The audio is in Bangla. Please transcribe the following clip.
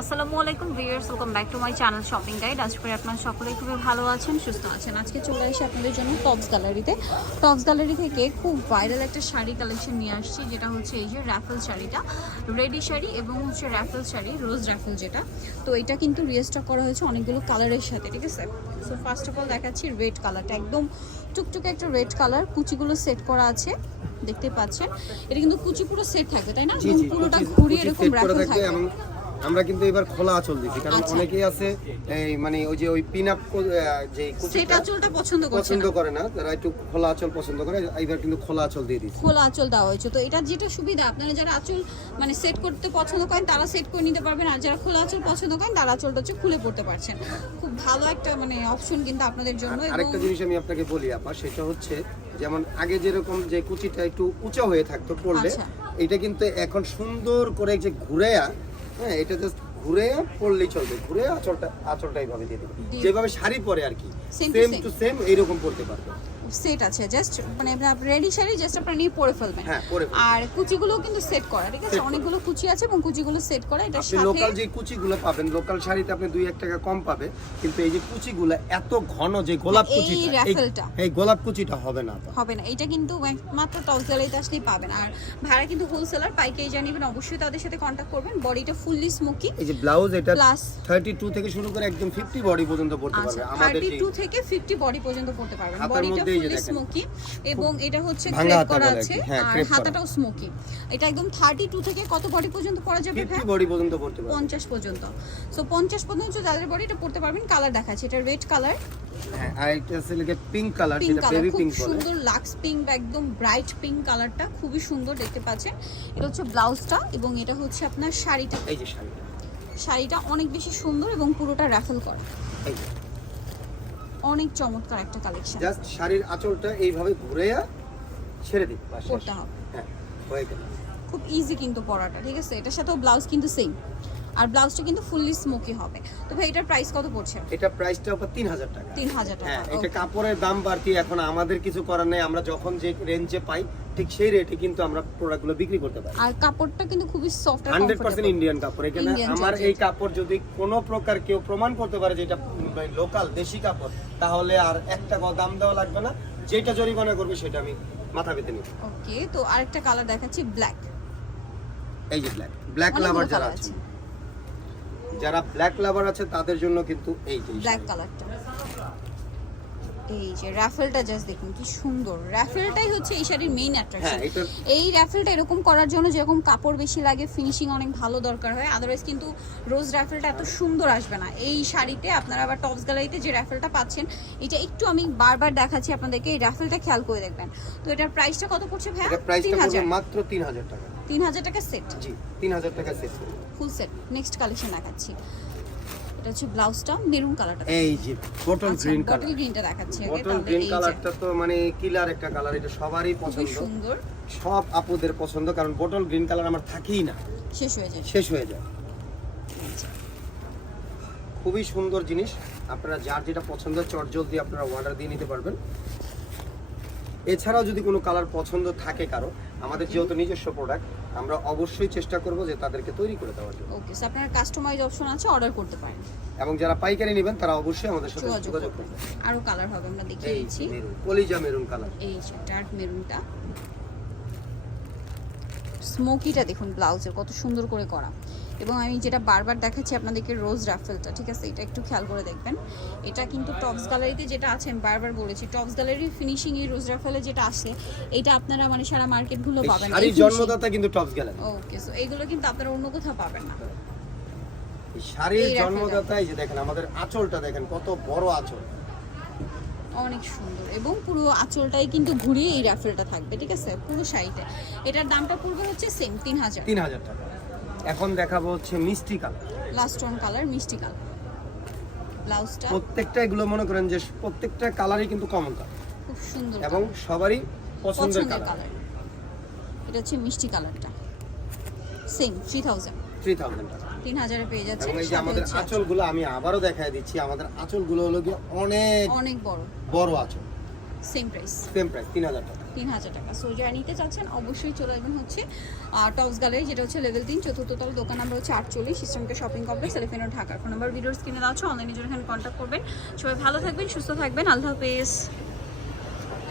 আসসালামু আলাইকুম viewers welcome back to my channel shopping guide. আজ করে আপনারা সকলেই খুবই ভালো আছেন সুস্থ আছেন। আজকে চলে আসি আপনাদের জন্য টপস গ্যালারিতে। টপস গ্যালারি থেকে খুব ভাইরাল একটা শাড়ি কালেকশন নিয়ে আসছি যেটা হচ্ছে এই যে র্যাফেল শাড়িটা। রেডি শাড়ি এবং হচ্ছে র্যাফেল শাড়ি রোজ র্যাফেল যেটা। তো এটা কিন্তু রিস্টক করা হয়েছে অনেকগুলো কালারের সাথে ঠিক আছে? সো ফার্স্ট অফ অল দেখাচ্ছি রেড কালারটা একদম টুকটুকে একটা রেড কালার কুচিগুলো সেট করা আছে দেখতে পাচ্ছেন? এটা কিন্তু কুচি পুরো সেট থাকবে তাই না? পুরোটা ঘুরিয়ে এরকম র্যাফেল থাকবে আমরা কিন্তু এবার খোলা আঁচল দিচ্ছি কারণ আচ্ছা। অনেকেই আছে এই মানে ওই যে ওই পিন আপ যে সেট আঁচলটা পছন্দ করছে পছন্দ করে না তারা একটু খোলা আঁচল পছন্দ করে এবার কিন্তু খোলা আঁচল দিয়ে দিচ্ছি খোলা আঁচল দেওয়া হয়েছে তো এটা যেটা সুবিধা আপনারা যারা আঁচল মানে সেট করতে পছন্দ করেন তারা সেট করে নিতে পারবেন আর যারা খোলা আঁচল পছন্দ করেন তারা আঁচলটা হচ্ছে খুলে পড়তে পারছেন খুব ভালো একটা মানে অপশন কিন্তু আপনাদের জন্য আরেকটা জিনিস আমি আপনাকে বলি আপা সেটা হচ্ছে যেমন আগে যেরকম যে কুচিটা একটু উঁচা হয়ে থাকতো পড়লে আচ্ছা। এটা কিন্তু এখন সুন্দর করে যে ঘুরে হ্যাঁ এটা জাস্ট ঘুরে পড়লেই চলবে। ঘুরে আঁচলটা আঁচলটা এইভাবে দিয়ে দেবে। যেভাবে শাড়ি পরে আর কি। সেম টু সেম এইরকম পড়তে পারবে। সেট আছে জাস্ট মানে রেডি শাড়ি জাস্ট আপনারা নিয়ে পরে ফেলবেন হ্যাঁ। আর কুচিগুলো কিন্তু সেট করা ঠিক আছে। অনেকগুলো কুচি আছে এবং কুচিগুলো সেট করা আপনি সাথে লোকাল যে কুচিগুলো পাবেন লোকাল শাড়িতে আপনি দুই এক টাকা কম পাবে কিন্তু এই যে কুচিগুলো এত ঘন যে গোলাপ কুচিটা এই- raffle-টা। এই গোলাপ কুচিটা হবে না হবে না এটা কিন্তু মাত্র টস গ্যালারিতে আসলেই পাবেন আর ভাড়া কিন্তু হোলসেলার পাইকারি জানিবেন অবশ্যই তাদের সাথে কন্ট্যাক্ট করবেন বডিটা ফুললি স্মোকি এই যে ব্লাউজ এটা প্লাস থার্টি টু থেকে শুরু করে একদম ফিফটি বডি পর্যন্ত পড়তে আচ্ছা পারবে আমাদের থার্টি যে টু থেকে ফিফটি বডি পর্যন্ত পড়তে পারবেন বডিটা স্মোকি এবং এটা হচ্ছে ক্রেপ করা আছে হ্যাঁ, আর হাতাটাও স্মোকি এটা একদম থার্টি টু থেকে কত বডি পর্যন্ত পরা যাবে ফিফটি ভাই? বডি পর্যন্ত পড়তে পারবে পঞ্চাশ পর্যন্ত। সো পঞ্চাশ পর্যন্ত যাদের বডি এটা পড়তে পারবেন। কালার দেখাচ্ছে এটা রেড কালার হ্যাঁ আর এটা আছে পিঙ্ক কালার যেটা বেবি পিঙ্ক বলে। সুন্দর লাক্স পিঙ্ক বা একদম ব্রাইট পিঙ্ক কালারটা খুবই সুন্দর দেখতে পাচ্ছেন। এটা হচ্ছে ব্লাউজটা এবং এটা হচ্ছে আপনার শাড়িটা। এই যে শাড়িটা। শাড়িটা অনেক বেশি সুন্দর এবং পুরোটা র্যাফেল করা। এই যে। অনেক চমৎকার একটা কালেকশন জাস্ট শাড়ির আঁচলটা এইভাবে ঘুরে ছেড়ে দিই হবে। হ্যাঁ হয়ে গেল। খুব ইজি কিন্তু পরাটা ঠিক আছে? এটার সাথেও ব্লাউজ কিন্তু সেম আর ব্লাউজটা কিন্তু ফুললি স্মোকি হবে। তো ভাই এটার প্রাইস কত পড়ছে? এটা প্রাইসটা টাকা। তিন হাজার টাকা হ্যাঁ এটা কাপড়ের দাম বাড়তি এখন আমাদের কিছু করার নেই। আমরা যখন যে রেঞ্জে পাই ঠিক সেই রেটে কিন্তু আমরা প্রোডাক্টগুলো বিক্রি করতে পারি। আর কাপড়টা কিন্তু খুবই সফট আর হান্ড্রেড পার্সেন্ট ইন্ডিয়ান কাপড়। এখানে আমার এই কাপড় যদি কোনো প্রকার কেউ প্রমাণ করতে পারে যে এটা লোকাল দেশি কাপড় তাহলে আর একটা দাম দেওয়া লাগবে না। যেটা জরিমানা করবে সেটা আমি মাথা পেতে নিব। ওকে তো আরেকটা কালার দেখাচ্ছি ব্ল্যাক এই যে ব্ল্যাক ব্ল্যাক লাভার যারা আছে। আছে। যারা ব্ল্যাক লাভার আছে তাদের জন্য কিন্তু এই যে ব্ল্যাক কালারটা এই যে র্যাফেলটা জাস্ট দেখুন কি সুন্দর। র্যাফেলটাই হচ্ছে এই শাড়ির মেইন অ্যাট্রাকশন এই র্যাফেলটা এরকম করার জন্য যেরকম কাপড় বেশি লাগে ফিনিশিং অনেক ভালো দরকার হয় আদারওয়াইজ কিন্তু রোজ র্যাফেলটা এত সুন্দর আসবে না। এই শাড়িতে আপনারা আবার টপস গ্যালারিতে যে র্যাফেলটা পাচ্ছেন এটা একটু আমি বারবার দেখাচ্ছি আপনাদেরকে এই র্যাফেলটা খেয়াল করে দেখবেন। তো এটার প্রাইসটা কত পড়ছে ভাইয়া? তিন হাজার। মাত্র তিন হাজার টাকা। তিন হাজার টাকা সেট জি তিন হাজার টাকা set full set next collection দেখাচ্ছি। এটা হচ্ছে ব্লাউজটা মেরুন কালারটা এই যে বটল গ্রিন বটল গ্রিনটা দেখাচ্ছি। আগে বটল গ্রিন কালারটা তো মানে কিলার একটা কালার এটা সবারই পছন্দ। সুন্দর। সব আপুদের পছন্দ কারণ বটল গ্রিন কালার আমার থাকেই না। শেষ হয়ে যায়। শেষ হয়ে যায়। খুবই সুন্দর জিনিস। আপনারা যার যেটা পছন্দ চট জলদি আপনারা অর্ডার দিয়ে নিতে পারবেন। এছাড়াও যদি কোনো কালার পছন্দ থাকে কারও আমাদের যেহেতু নিজস্ব প্রোডাক্ট আমরা অবশ্যই চেষ্টা করব যে তাদেরকে তৈরি করে দেওয়ার জন্য। ওকে স্যার আপনার কাস্টমাইজ অপশন আছে অর্ডার করতে পারেন। এবং যারা পাইকারি নেবেন তারা অবশ্যই আমাদের সাথে যোগাযোগ করবেন। আরও কালার হবে আমরা দেখিয়ে দিচ্ছি। মেরুন কলিজা মেরুন কালার এই যে ডার্ক মেরুনটা স্মোকিটা দেখুন ব্লাউজের কত সুন্দর করে করা। এবং আমি যেটা বারবার দেখাচ্ছি আপনাদেরকে রোজ রাফেলটা ঠিক আছে? এটা একটু খেয়াল করে দেখবেন। এটা কিন্তু টপস গ্যালারিতে যেটা আছে আমি বারবার বলেছি টপস গ্যালারির ফিনিশিং এই রোজ রাফেলে যেটা আসে এটা আপনারা মানে সারা মার্কেটগুলো পাবেন। শাড়ির জন্মদাতা কিন্তু টপস গেলেন ওকে সো এইগুলো কিন্তু আপনারা অন্য কোথাও পাবেন না। শাড়ির জন্মদাতা এই যে দেখেন আমাদের আঁচলটা দেখেন কত বড় আঁচল। অনেক সুন্দর এবং পুরো আঁচলটাই কিন্তু ঘুরিয়ে এই রাফেলটা থাকবে ঠিক আছে? পুরো শাড়িতে। এটার দামটা পড়বে হচ্ছে সেম তিন হাজার। তিন হাজার টাকা। এখন দেখাবো হচ্ছে মিষ্টি কালার। লাস্ট ওয়ান কালার মিষ্টি কালার। ব্লাউজটা প্রত্যেকটা এগুলো মনে করেন যে প্রত্যেকটা কালারই কিন্তু কমন কালার খুব সুন্দর এবং সবারই পছন্দের কালার এটা হচ্ছে মিষ্টি কালারটা। Same three thousand three thousand টাকা। তিন হাজারে পেয়ে যাচ্ছে এবং এই যে আমাদের আঁচলগুলো আমি আবারও দেখায় দিচ্ছি আমাদের আঁচলগুলো হলো গিয়ে অনেক অনেক বড়। বড় আঁচল। সেম প্রাইস সেম প্রাইস তিন হাজার টাকা। তিন হাজার টাকা। সো যারা নিতে চাচ্ছেন অবশ্যই চলে আসবেন হচ্ছে টপস গ্যালারি যেটা হচ্ছে লেভেল তিন চতুর্থ তল দোকান নাম্বার হচ্ছে আটচল্লিশ সিস্টেমকে শপিং কমপ্লেক্স এলিফেনো ঢাকার ফোন নাম্বার ভিডিওস কিনে দেওয়া আছে অনলাইনে জন্য এখানে কন্ট্যাক্ট করবেন। সবাই ভালো থাকবেন সুস্থ থাকবেন। আল্লাহ হাফেজ।